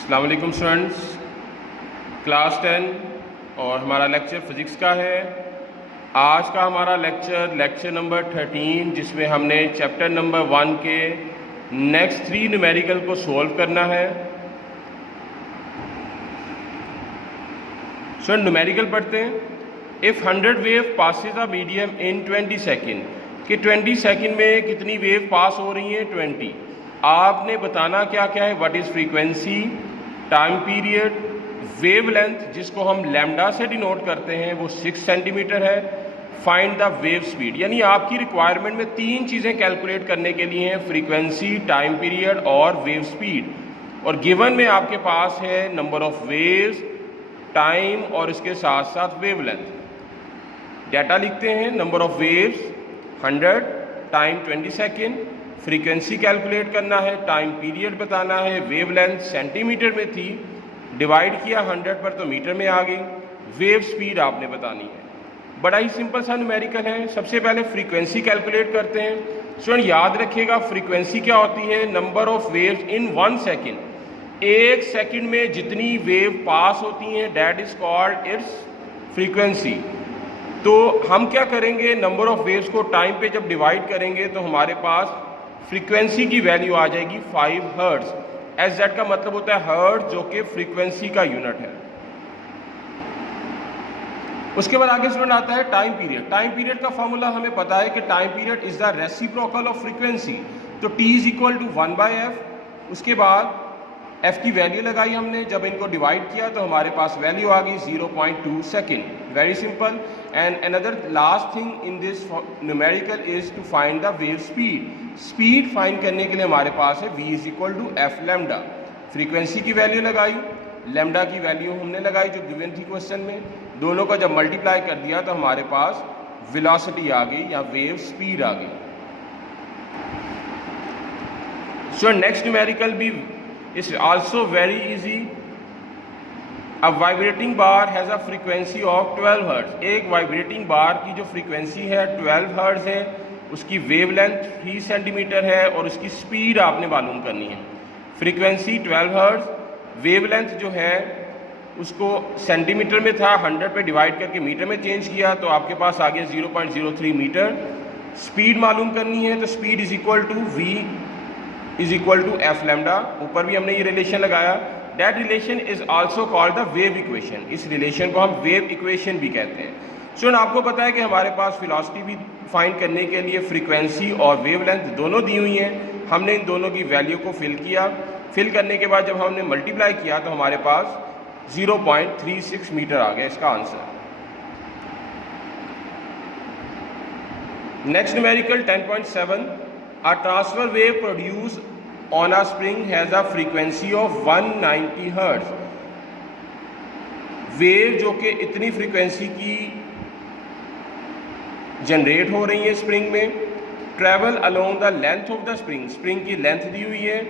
अस्सलाम वालेकुम students, class 10 और हमारा लेक्चर फ़िज़िक्स का है। आज का हमारा लेक्चर नंबर 13, जिसमें हमने चैप्टर नंबर 1 के नेक्स्ट 3 न्यूमेरिकल को सॉल्व करना है। स्टूडेंट न्यूमेरिकल पढ़ते हैं। If 100 wave passes a medium in 20 second, कि 20 सेकेंड में कितनी वेव पास हो रही हैं? 20। आपने बताना क्या क्या है, what is frequency, time period, wavelength जिसको हम लैम्डा से डिनोट करते हैं वो 6 सेंटीमीटर है, फाइंड द वेव स्पीड। यानी आपकी रिक्वायरमेंट में 3 चीज़ें कैलकुलेट करने के लिए हैं, फ्रीक्वेंसी, टाइम पीरियड और वेव स्पीड। और गिवन में आपके पास है नंबर ऑफ वेव्स, टाइम और इसके साथ साथ वेवलेंथ। डाटा लिखते हैं, number of waves 100, time 20 second, frequency calculate करना है, टाइम पीरियड बताना है, वेवलेंथ सेंटीमीटर में थी, डिवाइड किया 100 पर तो मीटर में आ गई, वेव स्पीड आपने बतानी है। बड़ा ही सिंपल सा न्यूमेरिकल है। सबसे पहले फ्रीक्वेंसी कैलकुलेट करते हैं। स्टूडेंट याद रखिएगा, फ्रीक्वेंसी क्या होती है? Number of waves in 1 second. 1 second में जितनी वेव पास होती हैं, that is called its frequency. तो हम क्या करेंगे, नंबर ऑफ वेव्स को टाइम पे जब डिवाइड करेंगे तो हमारे पास फ्रीक्वेंसी की वैल्यू आ जाएगी 5 हर्ट्ज। एसजेड का मतलब होता है हर्ट्ज, जो कि फ्रीक्वेंसी का यूनिट है। उसके बाद आगे स्टूडेंट आता है टाइम पीरियड। टाइम पीरियड का फॉर्मूला हमें पता है कि time period is the reciprocal of frequency. तो T is equal to 1/f। उसके बाद f की वैल्यू लगाई हमने, जब इनको डिवाइड किया तो हमारे पास वैल्यू आ गई 0.2 second. Very simple. And another last thing in this numerical is to find the wave speed. Speed find करने के लिए हमारे पास है v is equal to F lambda. Frequency की वैल्यू लगाई, लैम्डा की वैल्यू हमने लगाई जो गिवन थी क्वेश्चन में। दोनों का जब मल्टीप्लाई कर दिया तो हमारे पास वेलोसिटी आ गई या वेव स्पीड आ गई। सो नेक्स्ट न्यूमेरिकल भी is also very easy. A vibrating bar has a frequency of 12 hertz. एक वाइब्रेटिंग बार की जो फ्रीक्वेंसी है 12 हर्ट्ज है, उसकी वेवलेंथ 3 सेंटीमीटर है और उसकी स्पीड आपने मालूम करनी है। फ्रीक्वेंसी 12 हर्ट्ज, वेवलेंथ जो है उसको सेंटीमीटर में था, 100 पे डिवाइड करके मीटर में चेंज किया तो आपके पास आ गया 0.03 मीटर। स्पीड मालूम करनी है तो speed is equal to v is equal to F lambda. ऊपर भी हमने ये रिलेशन लगाया। That relation is also called the wave equation. इस रिलेशन को हम वेव इक्वेशन भी कहते हैं। स्टूडेंट आपको पता है कि हमारे पास वेलोसिटी भी फाइंड करने के लिए फ्रीक्वेंसी और वेवलेंथ दोनों दी हुई हैं। हमने इन दोनों की वैल्यू को फिल किया। फिल करने के बाद जब हमने मल्टीप्लाई किया तो हमारे पास 0.36 मीटर आ गया इसका answer. Next numerical 10.7। A transfer wave produced on a spring has a frequency of 190 Hz। Wave जो कि इतनी फ्रीक्वेंसी की जनरेट हो रही है स्प्रिंग में, travel along the length of the spring. Spring की लेंथ दी हुई है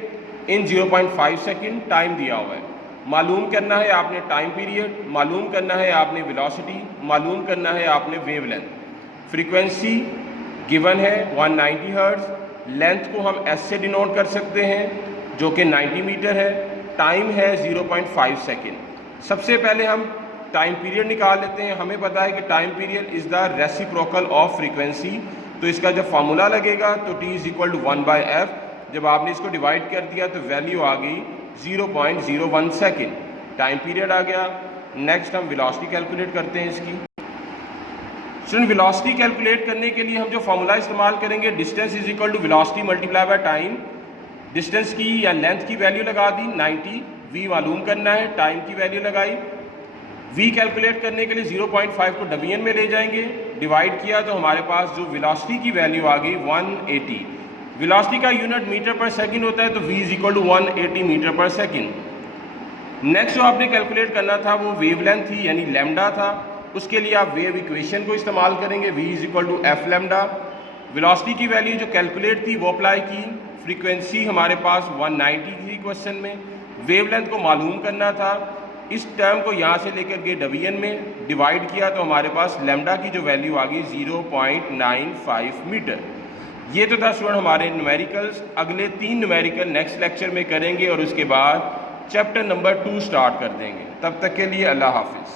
इन 0.5 सेकेंड, टाइम दिया हुआ है। मालूम करना है आपने टाइम पीरियड, मालूम करना है आपने वेलोसिटी, मालूम करना है आपने वेवलेंथ। फ्रीक्वेंसी गिवन है 190 हर्ट्ज, लेंथ को हम s से डिनोट कर सकते हैं जो कि 90 मीटर है, टाइम है 0.5 सेकेंड। सबसे पहले हम टाइम पीरियड निकाल लेते हैं। हमें पता है कि time period is the reciprocal of frequency. तो इसका जब फॉर्मूला लगेगा तो T is equal to 1/f। जब आपने इसको डिवाइड कर दिया तो वैल्यू आ गई 0.01 सेकेंड। टाइम पीरियड आ गया। नेक्स्ट हम वेलोसिटी कैलकुलेट करते हैं इसकी। स्टूडेंट वेलोसिटी कैलकुलेट करने के लिए हम जो फॉर्मूला इस्तेमाल करेंगे, distance is equal to velocity multiply by time. Distance की या लेंथ की वैल्यू लगा दी 90, v मालूम करना है, टाइम की वैल्यू लगाई। v कैलकुलेट करने के लिए 0.5 को डिवीजन में ले जाएंगे, डिवाइड किया तो हमारे पास जो वेलोसिटी की वैल्यू आ गई 180। वेलोसिटी का यूनिट मीटर पर सेकंड होता है तो v is equal to 180 metre per second. Next जो आपने कैलकुलेट करना था वो वेवलेंथ थी यानी लैम्डा था। उसके लिए आप वेव इक्वेशन को इस्तेमाल करेंगे, v is equal to F lambda. Velocity की वैल्यू जो कैलकुलेट थी वो अप्लाई की। फ्रीक्वेंसी हमारे पास 190 थी क्वेश्चन में। वेवलेंथ को मालूम करना था। इस टर्म को यहाँ से लेकर के डिवीजन में डिवाइड किया तो हमारे पास लैम्डा की जो वैल्यू आ गई 0.95 मीटर। ये तो था स्टूडेंट हमारे न्यूमेरिकल्स। अगले 3 न्यूमेरिकल नेक्स्ट लेक्चर में करेंगे और उसके बाद चैप्टर नंबर 2 स्टार्ट कर देंगे। तब तक के लिए अल्लाह हाफिज़।